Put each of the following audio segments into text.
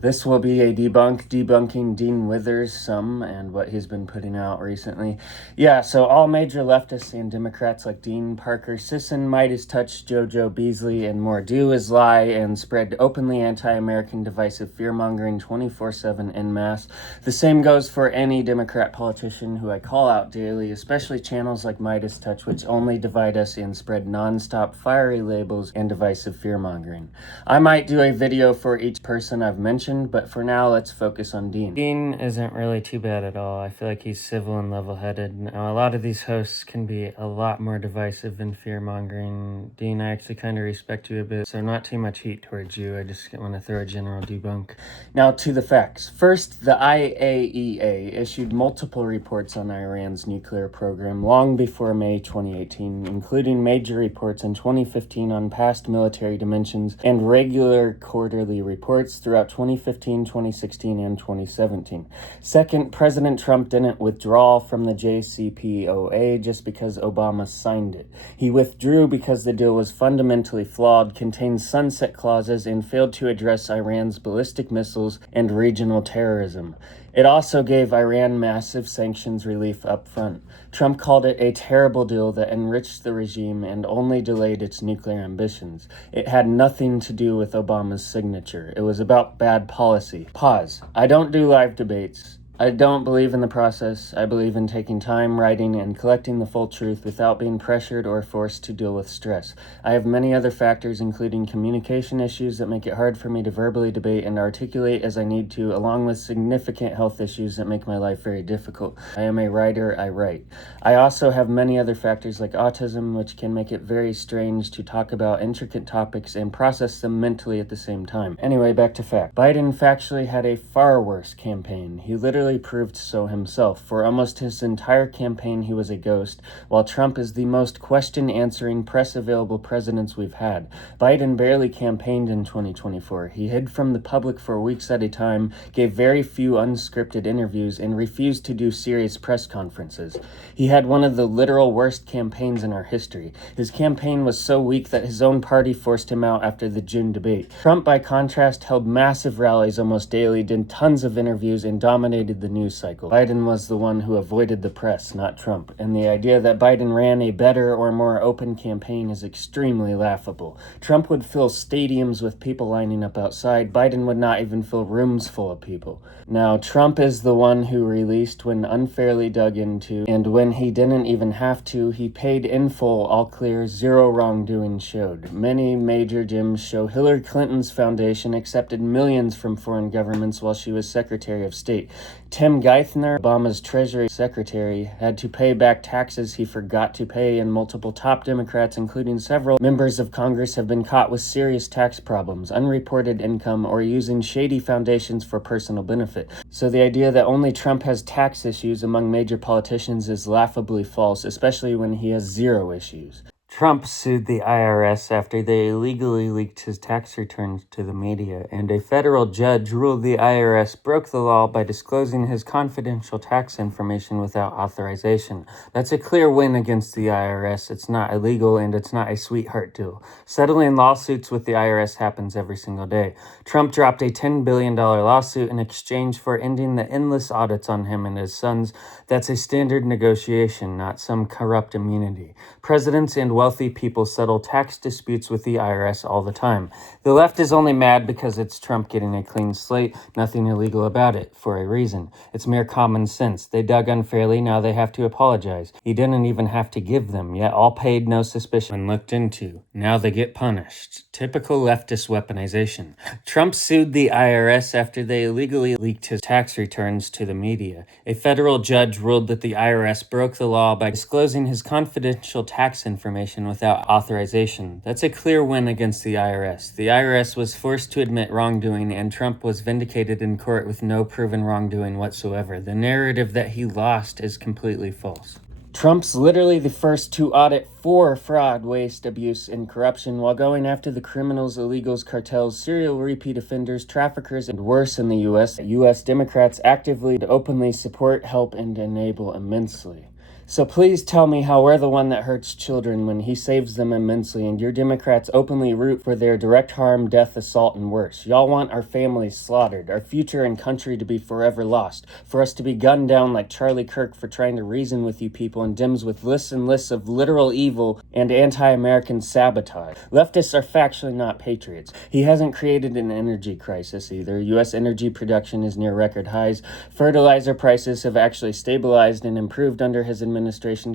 This will be a debunking Dean Withers some and what he's been putting out recently. Yeah, so all major leftists and Democrats like Dean, Parker, Sisson, Midas Touch, Jojo, Beasley, and more do is lie and spread openly anti-American divisive fear-mongering 24/7 en masse. The same goes for any Democrat politician who I call out daily, especially channels like Midas Touch, which only divide us and spread non-stop fiery labels and divisive fear-mongering. I might do a video for each person I've mentioned, but for now, let's focus on Dean. Dean isn't really too bad at all. I feel like he's civil and level-headed. Now, a lot of these hosts can be a lot more divisive and fear-mongering. Dean, I actually kind of respect you a bit, so not too much heat towards you. I just want to throw a general debunk. Now, to the facts. First, the IAEA issued multiple reports on Iran's nuclear program long before May 2018, including major reports in 2015 on past military dimensions and regular quarterly reports throughout 2015, 2016, and 2017. Second, President Trump didn't withdraw from the JCPOA just because Obama signed it. He withdrew because the deal was fundamentally flawed, contained sunset clauses, and failed to address Iran's ballistic missiles and regional terrorism. It also gave Iran massive sanctions relief up front. Trump called it a terrible deal that enriched the regime and only delayed its nuclear ambitions. It had nothing to do with Obama's signature. It was about bad policy. Pause. I don't do live debates. I don't believe in the process. I believe in taking time, writing, and collecting the full truth without being pressured or forced to deal with stress. I have many other factors, including communication issues that make it hard for me to verbally debate and articulate as I need to, along with significant health issues that make my life very difficult. I am a writer, I write. I also have many other factors like autism, which can make it very strange to talk about intricate topics and process them mentally at the same time. Anyway, back to fact. Biden factually had a far worse campaign. He literally proved so himself. For almost his entire campaign, he was a ghost, while Trump is the most question-answering, press-available presidents we've had. Biden barely campaigned in 2024. He hid from the public for weeks at a time, gave very few unscripted interviews, and refused to do serious press conferences. He had one of the literal worst campaigns in our history. His campaign was so weak that his own party forced him out after the June debate. Trump, by contrast, held massive rallies almost daily, did tons of interviews, and dominated the news cycle. Biden was the one who avoided the press, not Trump, and the idea that Biden ran a better or more open campaign is extremely laughable. Trump would fill stadiums with people lining up outside. Biden would not even fill rooms full of people. Now, Trump is the one who released when unfairly dug into, and when he didn't even have to, he paid in full, all clear, zero wrongdoing showed. Many major gyms show Hillary Clinton's foundation accepted millions from foreign governments while she was Secretary of State. Tim Geithner, Obama's Treasury Secretary, had to pay back taxes he forgot to pay, and multiple top Democrats, including several members of Congress, have been caught with serious tax problems, unreported income, or using shady foundations for personal benefit. So the idea that only Trump has tax issues among major politicians is laughably false, especially when he has zero issues. Trump sued the IRS after they illegally leaked his tax returns to the media, and a federal judge ruled the IRS broke the law by disclosing his confidential tax information without authorization. That's a clear win against the IRS. It's not illegal, and it's not a sweetheart deal. Settling lawsuits with the IRS happens every single day. Trump dropped a $10 billion lawsuit in exchange for ending the endless audits on him and his sons. That's a standard negotiation, not some corrupt immunity. Presidents and wealthy people settle tax disputes with the IRS all the time. The left is only mad because it's Trump getting a clean slate, nothing illegal about it, for a reason. It's mere common sense. They dug unfairly, now they have to apologize. He didn't even have to give them, yet all paid, no suspicion, and looked into. Now they get punished. Typical leftist weaponization. Trump sued the IRS after they illegally leaked his tax returns to the media. A federal judge ruled that the IRS broke the law by disclosing his confidential tax information without authorization. That's a clear win against the IRS. The IRS was forced to admit wrongdoing, and Trump was vindicated in court with no proven wrongdoing whatsoever. The narrative that he lost is completely false. Trump's literally the first to audit for fraud, waste, abuse, and corruption while going after the criminals, illegals, cartels, serial repeat offenders, traffickers, and worse in the U.S. U.S. Democrats actively and openly support, help, and enable immensely. So please tell me how we're the one that hurts children when he saves them immensely, and your Democrats openly root for their direct harm, death, assault, and worse. Y'all want our families slaughtered, our future and country to be forever lost, for us to be gunned down like Charlie Kirk for trying to reason with you people, and Dems with lists and lists of literal evil and anti-American sabotage. Leftists are factually not patriots. He hasn't created an energy crisis either. U.S. energy production is near record highs. Fertilizer prices have actually stabilized and improved under his administration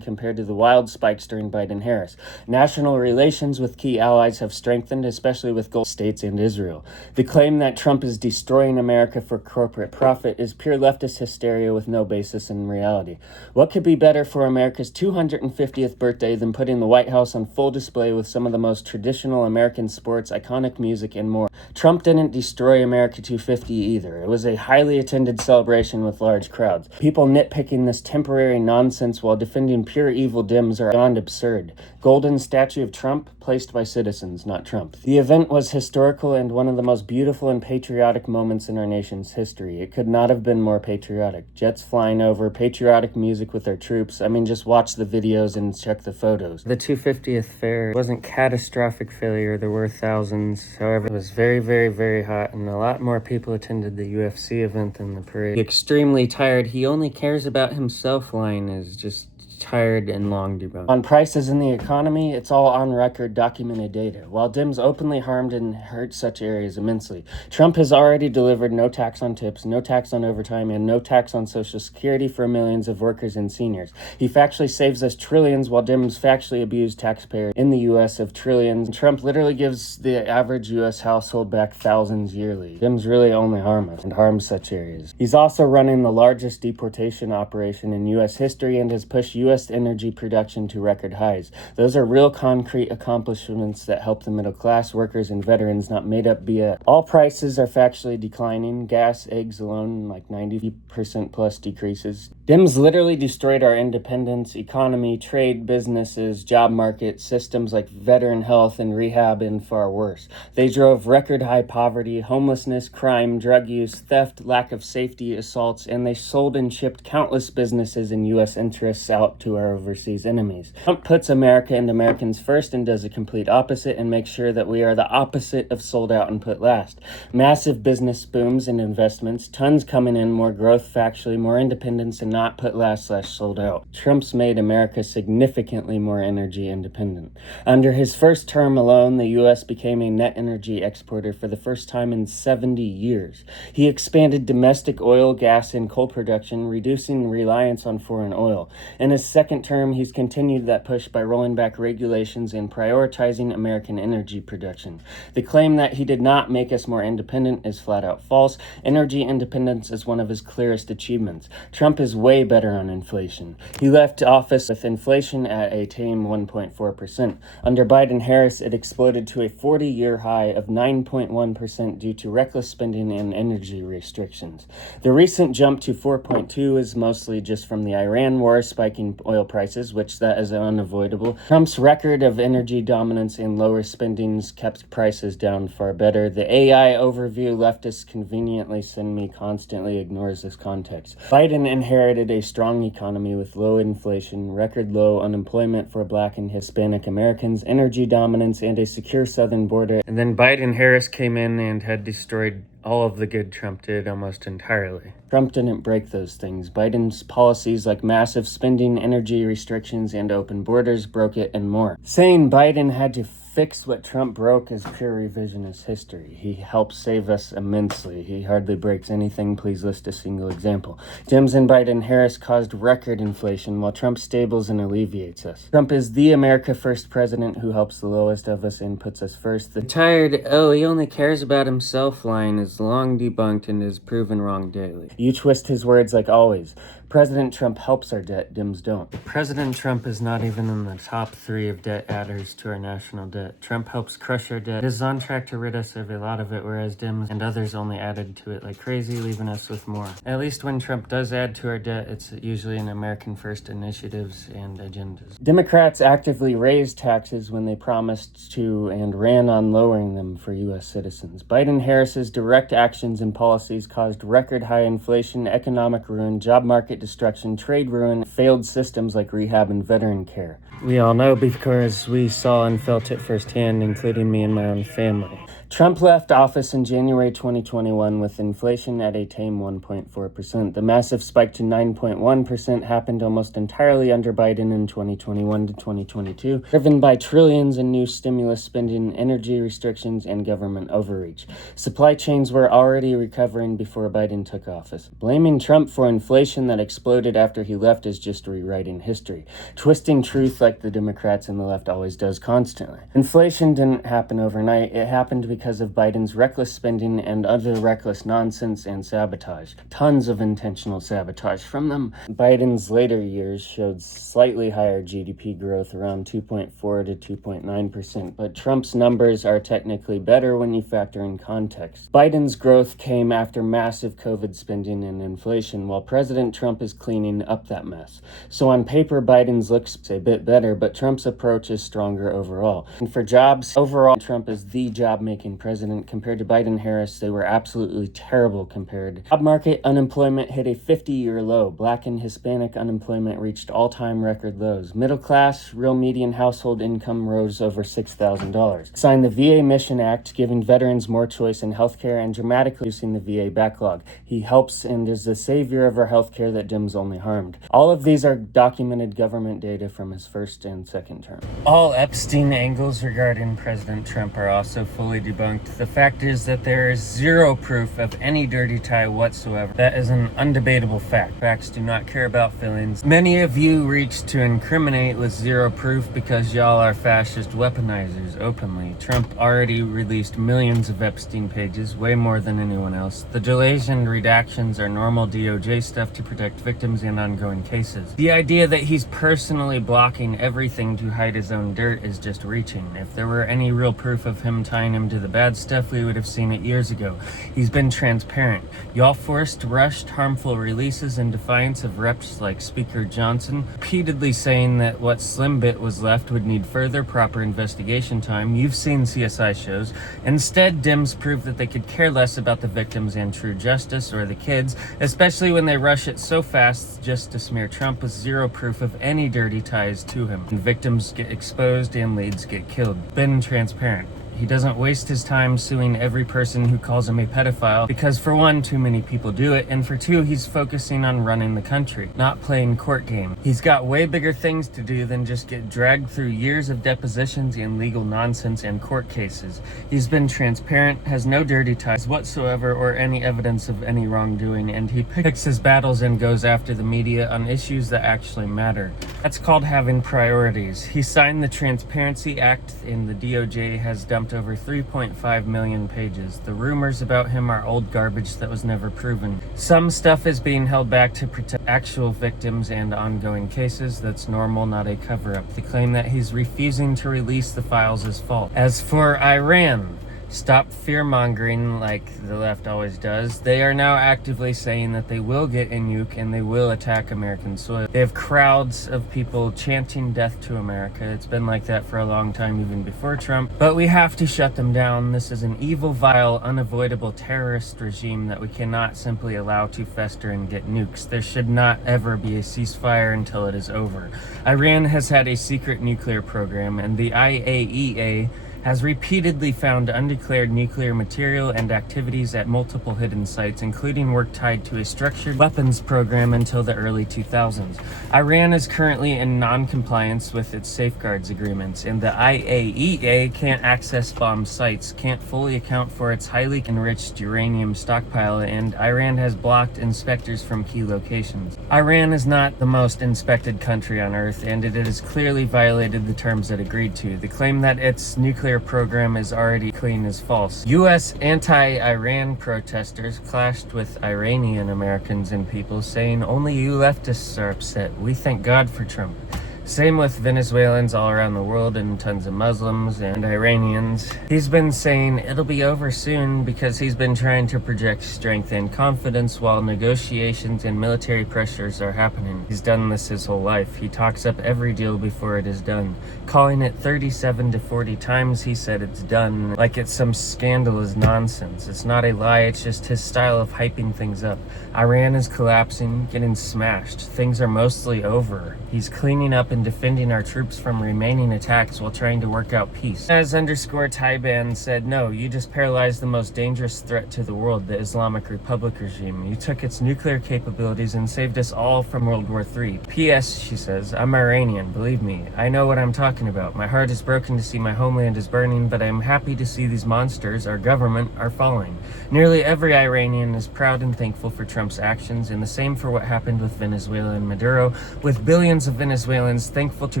compared to the wild spikes during Biden-Harris. National relations with key allies have strengthened, especially with Gulf states and Israel. The claim that Trump is destroying America for corporate profit is pure leftist hysteria with no basis in reality. What could be better for America's 250th birthday than putting the White House on full display with some of the most traditional American sports, iconic music, and more? Trump didn't destroy America 250 either. It was a highly attended celebration with large crowds. People nitpicking this temporary nonsense while defending pure evil Dems are beyond absurd. Golden statue of Trump, placed by citizens, not Trump. The event was historical and one of the most beautiful and patriotic moments in our nation's history. It could not have been more patriotic. Jets flying over, patriotic music with our troops. I mean, just watch the videos and check the photos. The 250th fair wasn't catastrophic failure. There were thousands. However, it was very, very, very hot, and a lot more people attended the UFC event than the parade. The extremely tired, he only cares about himself line is just tired and long debunked. On prices in the economy, it's all on record, documented data. While Dems openly harmed and hurt such areas immensely, Trump has already delivered no tax on tips, no tax on overtime, and no tax on Social Security for millions of workers and seniors. He factually saves us trillions, while Dems factually abuse taxpayers in the U.S. of trillions. Trump literally gives the average U.S. household back thousands yearly. Dems really only harm us and harm such areas. He's also running the largest deportation operation in U.S. history and has pushed U.S. energy production to record highs. Those are real concrete accomplishments that help the middle class, workers, and veterans, not made up BS. All prices are factually declining. Gas, eggs alone, like 90% plus decreases. Dems literally destroyed our independence, economy, trade, businesses, job market, systems like veteran health and rehab, and far worse. They drove record high poverty, homelessness, crime, drug use, theft, lack of safety, assaults, and they sold and shipped countless businesses and U.S. interests out to our overseas enemies. Trump puts America and Americans first and does the complete opposite and makes sure that we are the opposite of sold out and put last. Massive business booms and investments, tons coming in, more growth factually, more independence, and not put last / sold out. Trump's made America significantly more energy independent. Under his first term alone, the U.S. became a net energy exporter for the first time in 70 years. He expanded domestic oil, gas, and coal production, reducing reliance on foreign oil. In his second term, he's continued that push by rolling back regulations and prioritizing American energy production. The claim that he did not make us more independent is flat out false. Energy independence is one of his clearest achievements. Trump is way better on inflation. He left office with inflation at a tame 1.4%. Under Biden-Harris, it exploded to a 40-year high of 9.1% due to reckless spending and energy restrictions. The recent jump to 4.2 is mostly just from the Iran war spiking oil prices, which that is unavoidable. Trump's record of energy dominance and lower spendings kept prices down far better. The AI overview leftists conveniently send me constantly ignores this context. Biden inherited a strong economy with low inflation, record low unemployment for Black and Hispanic Americans, energy dominance, and a secure southern border. And then Biden-Harris came in and had destroyed all of the good Trump did almost entirely. Trump didn't break those things. Biden's policies like massive spending, energy restrictions, and open borders broke it and more. Saying Biden had to fix what Trump broke is pure revisionist history. He helped save us immensely. He hardly breaks anything. Please list a single example. Dems and Biden-Harris caused record inflation, while Trump stables and alleviates us. Trump is the America First president who helps the lowest of us and puts us first. The tired, oh, he only cares about himself line is long debunked and is proven wrong daily. You twist his words like always. President Trump helps our debt, Dems don't. President Trump is not even in the top 3 of debt adders to our national debt. Trump helps crush our debt. It is on track to rid us of a lot of it, whereas Dems and others only added to it like crazy, leaving us with more. At least when Trump does add to our debt, it's usually in American First initiatives and agendas. Democrats actively raised taxes when they promised to and ran on lowering them for U.S. citizens. Biden-Harris's direct actions and policies caused record high inflation, economic ruin, job market destruction, trade ruin, failed systems like rehab and veteran care. We all know because we saw and felt it firsthand, including me and my own family. Trump left office in January 2021 with inflation at a tame 1.4%. The massive spike to 9.1% happened almost entirely under Biden in 2021 to 2022, driven by trillions in new stimulus spending, energy restrictions, and government overreach. Supply chains were already recovering before Biden took office. Blaming Trump for inflation that exploded after he left is just rewriting history, twisting truth like the Democrats and the left always does constantly. Inflation didn't happen overnight. It happened because of Biden's reckless spending and other reckless nonsense and sabotage. Tons of intentional sabotage from them. Biden's later years showed slightly higher GDP growth, around 2.4 to 2.9%, but Trump's numbers are technically better when you factor in context. Biden's growth came after massive COVID spending and inflation, while President Trump is cleaning up that mess. So on paper, Biden's looks a bit better, but Trump's approach is stronger overall. And for jobs, overall, Trump is the job-making president. Compared to Biden-Harris, they were absolutely terrible compared. Job market unemployment hit a 50-year low. Black and Hispanic unemployment reached all-time record lows. Middle class, real median household income rose over $6,000. Signed the VA Mission Act, giving veterans more choice in healthcare and dramatically reducing the VA backlog. He helps and is the savior of our healthcare that Dems only harmed. All of these are documented government data from his first and second term. All Epstein angles regarding President Trump are also fully debunked. The fact is that there is zero proof of any dirty tie whatsoever. That is an undebatable fact. Facts do not care about feelings. Many of you reach to incriminate with zero proof because y'all are fascist weaponizers openly. Trump already released millions of Epstein pages, way more than anyone else. The delays and redactions are normal DOJ stuff to protect victims in ongoing cases. The idea that he's personally blocking everything to hide his own dirt is just reaching. If there were any real proof of him tying him to the bad stuff, we would have seen it years ago. He's been transparent. Y'all forced, rushed, harmful releases in defiance of reps like Speaker Johnson, repeatedly saying that what slim bit was left would need further proper investigation time. You've seen CSI shows. Instead, Dems proved that they could care less about the victims and true justice, or the kids, especially when they rush it so fast just to smear Trump with zero proof of any dirty ties to him. And victims get exposed and leads get killed. Been transparent. He doesn't waste his time suing every person who calls him a pedophile because, for one, too many people do it, and for two, he's focusing on running the country, not playing court game. He's got way bigger things to do than just get dragged through years of depositions and legal nonsense and court cases. He's been transparent, has no dirty ties whatsoever or any evidence of any wrongdoing, and he picks his battles and goes after the media on issues that actually matter. That's called having priorities. He signed the Transparency Act, and the DOJ has dumped over 3.5 million pages. The rumors about him are old garbage that was never proven. Some stuff is being held back to protect actual victims and ongoing cases. That's normal, not a cover-up. The claim that he's refusing to release the files is false. As for Iran, stop fear-mongering like the left always does. They are now actively saying that they will get in nuke and they will attack American soil. They have crowds of people chanting death to America. It's been like that for a long time, even before Trump. But we have to shut them down. This is an evil, vile, unavoidable terrorist regime that we cannot simply allow to fester and get nukes. There should not ever be a ceasefire until it is over. Iran has had a secret nuclear program, and the IAEA has repeatedly found undeclared nuclear material and activities at multiple hidden sites, including work tied to a structured weapons program until the early 2000s. Iran is currently in non-compliance with its safeguards agreements, and the IAEA can't access bomb sites, can't fully account for its highly enriched uranium stockpile, and Iran has blocked inspectors from key locations. Iran is not the most inspected country on Earth, and it has clearly violated the terms it agreed to. The claim that its nuclear program is already clean is false. U.S. anti-Iran protesters clashed with Iranian Americans and people, saying only you leftists are upset. We thank God for Trump. Same with Venezuelans all around the world and tons of Muslims and Iranians. He's been saying it'll be over soon because he's been trying to project strength and confidence while negotiations and military pressures are happening. He's done this his whole life. He talks up every deal before it is done. Calling it 37 to 40 times he said it's done, like it's some scandalous nonsense. It's not a lie, it's just his style of hyping things up. Iran is collapsing, getting smashed. Things are mostly over. He's cleaning up and defending our troops from remaining attacks while trying to work out peace. As _Taiban said, no, you just paralyzed the most dangerous threat to the world, the Islamic Republic regime. You took its nuclear capabilities and saved us all from World War III. P.S., she says, I'm Iranian, believe me. I know what I'm talking about. My heart is broken to see my homeland is burning, but I'm happy to see these monsters, our government, are falling. Nearly every Iranian is proud and thankful for Trump's actions, and the same for what happened with Venezuela and Maduro, with billions of Venezuelans thankful to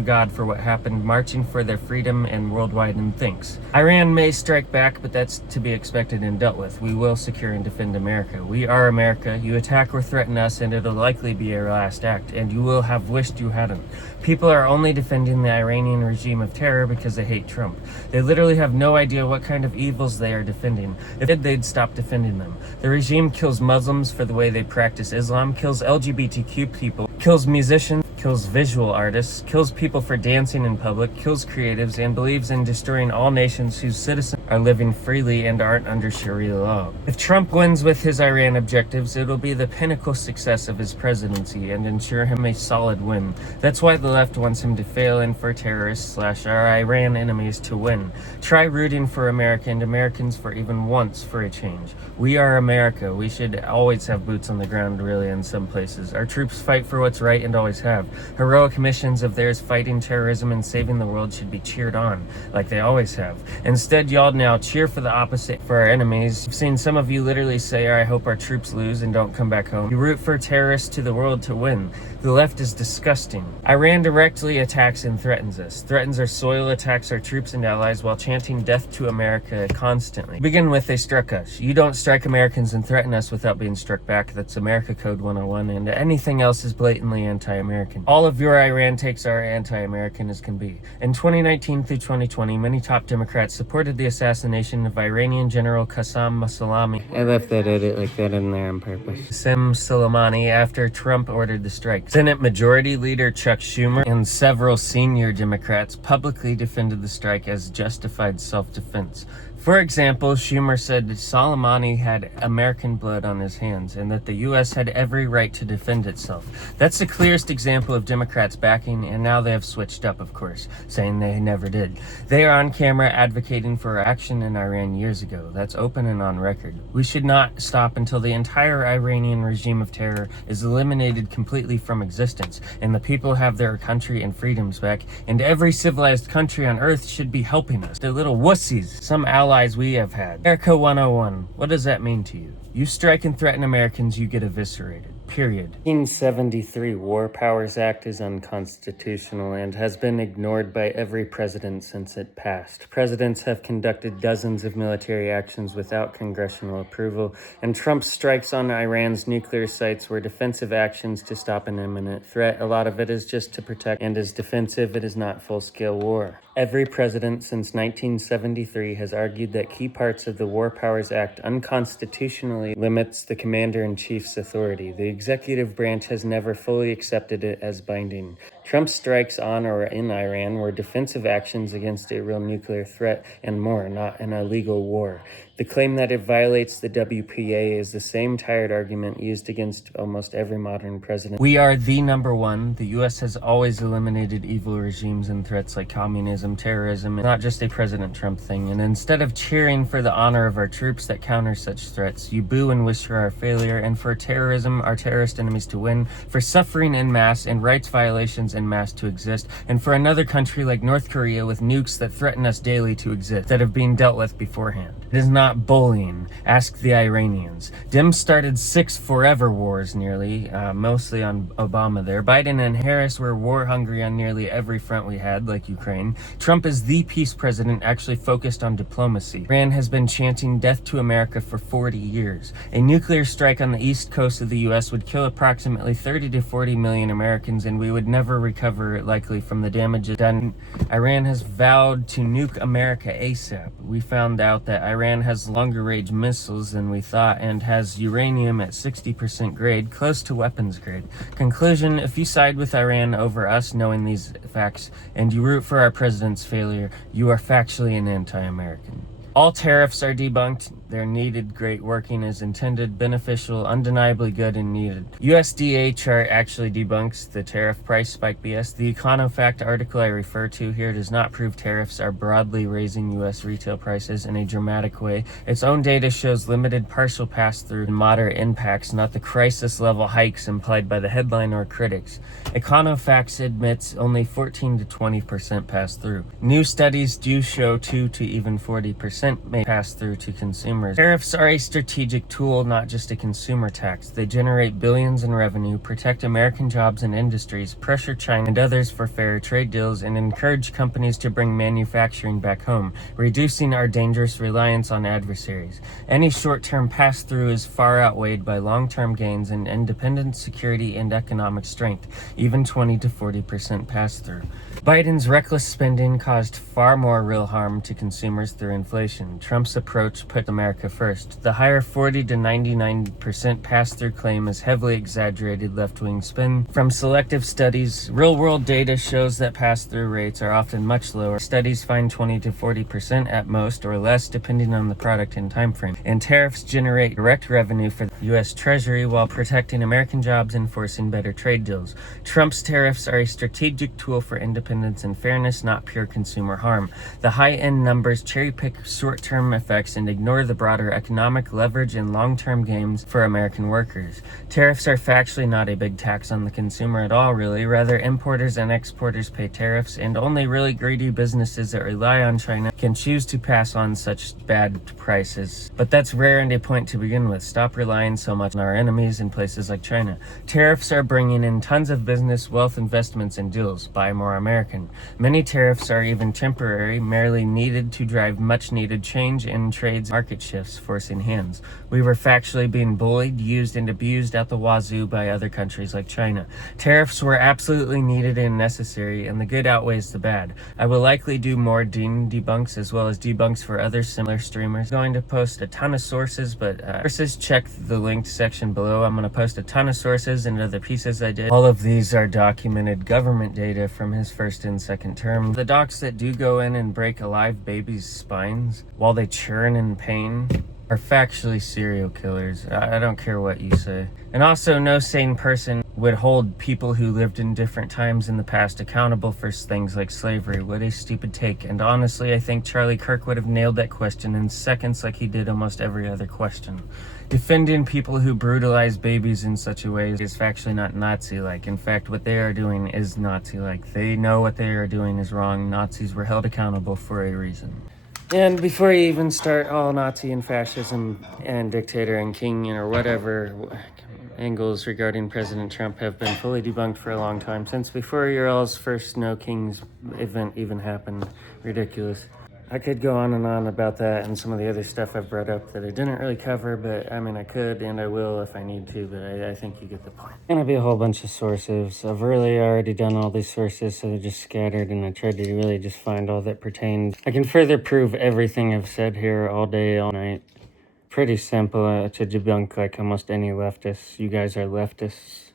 God for what happened, marching for their freedom and worldwide in thanks. Iran may strike back, but that's to be expected and dealt with. We will secure and defend America. We are America. You attack or threaten us, and it'll likely be your last act, and you will have wished you hadn't. People are only defending the Iranian regime of terror because they hate Trump. They literally have no idea what kind of evils they are defending. If they did, they'd stop defending them. The regime kills Muslims for the way they practice Islam, kills LGBTQ people, kills musicians, kills visual artists, kills people for dancing in public, kills creatives, and believes in destroying all nations whose citizens are living freely and aren't under Sharia law. If Trump wins with his Iran objectives, it'll be the pinnacle success of his presidency and ensure him a solid win. That's why the left wants him to fail and for terrorists / our Iran enemies to win. Try rooting for America and Americans for even once for a change. We are America. We should always have boots on the ground, really, in some places. Our troops fight for what's right and always have. Heroic missions of theirs fighting terrorism and saving the world should be cheered on, like they always have. Instead, y'all now cheer for the opposite for our enemies. I've seen some of you literally say, I hope our troops lose and don't come back home. You root for terrorists to the world to win. The left is disgusting. Iran directly attacks and threatens us. Threatens our soil, attacks our troops and allies while chanting death to America constantly. To begin with, they struck us. You don't strike Americans and threaten us without being struck back. That's America Code 101, and anything else is blatantly anti-American. All of your Iran takes are anti-American as can be. In 2019 through 2020, many top Democrats supported the assassination of Iranian General Qasem Soleimani. I left that edit like that in there on purpose. Qasem Soleimani after Trump ordered the strike. Senate Majority Leader Chuck Schumer and several senior Democrats publicly defended the strike as justified self-defense. For example, Schumer said Soleimani had American blood on his hands and that the U.S. had every right to defend itself. That's the clearest example of Democrats backing, and now they have switched up, of course, saying they never did. They are on camera advocating for action in Iran years ago. That's open and on record. We should not stop until the entire Iranian regime of terror is eliminated completely from existence, and the people have their country and freedoms back, and every civilized country on earth should be helping us. They're little wussies. Some allies we have had. America 101. What does that mean to you? You strike and threaten Americans, you get eviscerated. Period. 1973 War Powers Act is unconstitutional and has been ignored by every president since it passed. Presidents have conducted dozens of military actions without congressional approval, and Trump's strikes on Iran's nuclear sites were defensive actions to stop an imminent threat. A lot of it is just to protect and is defensive. It is not full-scale war. Every president since 1973 has argued that key parts of the War Powers Act unconstitutionally limits the commander-in-chief's authority. The executive branch has never fully accepted it as binding. Trump's strikes on or in Iran were defensive actions against a real nuclear threat and more, not an illegal war. The claim that it violates the WPA is the same tired argument used against almost every modern president. We are the number one. The U.S. has always eliminated evil regimes and threats like communism, terrorism, not just a President Trump thing. And instead of cheering for the honor of our troops that counter such threats, you boo and wish for our failure and for terrorism, our terrorist enemies to win, for suffering en masse and rights violations en masse to exist, and for another country like North Korea with nukes that threaten us daily to exist that have been dealt with beforehand. It is not not bullying. Ask the Iranians. Dems started 6 forever wars nearly, mostly on Obama there. Biden and Harris were war hungry on nearly every front we had, like Ukraine. Trump is the peace president actually focused on diplomacy. Iran has been chanting death to America for 40 years. A nuclear strike on the east coast of the US would kill approximately 30 to 40 million Americans, and we would never recover likely from the damage done. Iran has vowed to nuke America ASAP. We found out that Iran has longer range missiles than we thought and has uranium at 60% grade, close to weapons grade. Conclusion, if you side with Iran over us knowing these facts and you root for our president's failure, you are factually an anti-American. All tariffs are debunked. They're needed, great, working as intended, beneficial, undeniably good and needed. USDA chart actually debunks the tariff price spike BS. The EconoFact article I refer to here does not prove tariffs are broadly raising U.S. retail prices in a dramatic way. Its own data shows limited partial pass-through and moderate impacts, not the crisis-level hikes implied by the headline or critics. EconoFact admits only 14 to 20% pass-through. New studies do show 2 to even 40% may pass through to consumers. Tariffs are a strategic tool, not just a consumer tax. They generate billions in revenue, protect American jobs and industries, pressure China and others for fair trade deals, and encourage companies to bring manufacturing back home, reducing our dangerous reliance on adversaries. Any short-term pass-through is far outweighed by long-term gains in independence, security, and economic strength, even 20 to 40% pass-through. Biden's reckless spending caused far more real harm to consumers through inflation. Trump's approach put America first. The higher 40 to 99% pass-through claim is heavily exaggerated left-wing spin. From selective studies, real-world data shows that pass-through rates are often much lower. Studies find 20 to 40% at most or less depending on the product and time frame. And tariffs generate direct revenue for the U.S. Treasury while protecting American jobs and forcing better trade deals. Trump's tariffs are a strategic tool for independence and fairness, not pure consumer harm. The high-end numbers cherry-pick short-term effects and ignore the broader economic leverage and long-term gains for American workers. Tariffs are factually not a big tax on the consumer at all, really. Rather, importers and exporters pay tariffs, and only really greedy businesses that rely on China can choose to pass on such bad prices. But that's rare and a point to begin with. Stop relying so much on our enemies in places like China. Tariffs are bringing in tons of business, wealth, investments, and deals. Buy more American. Many tariffs are even temporary, merely needed to drive much-needed change in trades market shifts, forcing hands. We were factually being bullied, used, and abused at the wazoo by other countries like China. Tariffs were absolutely needed and necessary, and the good outweighs the bad. I will likely do more Dean debunks as well as debunks for other similar streamers. I'm going to post a ton of sources, but sources, check the linked section below. I'm going to post a ton of sources and other pieces I did. All of these are documented government data from his first and second term. The docs that do go in and break a live baby's spines while they churn in pain are factually serial killers. I don't care what you say. And also, no sane person would hold people who lived in different times in the past accountable for things like slavery. What a stupid take. And honestly, I think Charlie Kirk would have nailed that question in seconds like he did almost every other question. Defending people who brutalize babies in such a way is factually not Nazi-like. In fact, what they are doing is Nazi-like. They know what they are doing is wrong. Nazis were held accountable for a reason. And before you even start all Nazi and fascism and dictator and king or whatever angles regarding President Trump have been fully debunked for a long time, since before your all's first No Kings event even happened. Ridiculous. I could go on and on about that and some of the other stuff I've brought up that I didn't really cover, but I mean, I could and I will if I need to, but I think you get the point. It's gonna be a whole bunch of sources. I've really already done all these sources, so they're just scattered, and I tried to really just find all that pertained. I can further prove everything I've said here all day, all night. Pretty simple to debunk like almost any leftist. You guys are leftists.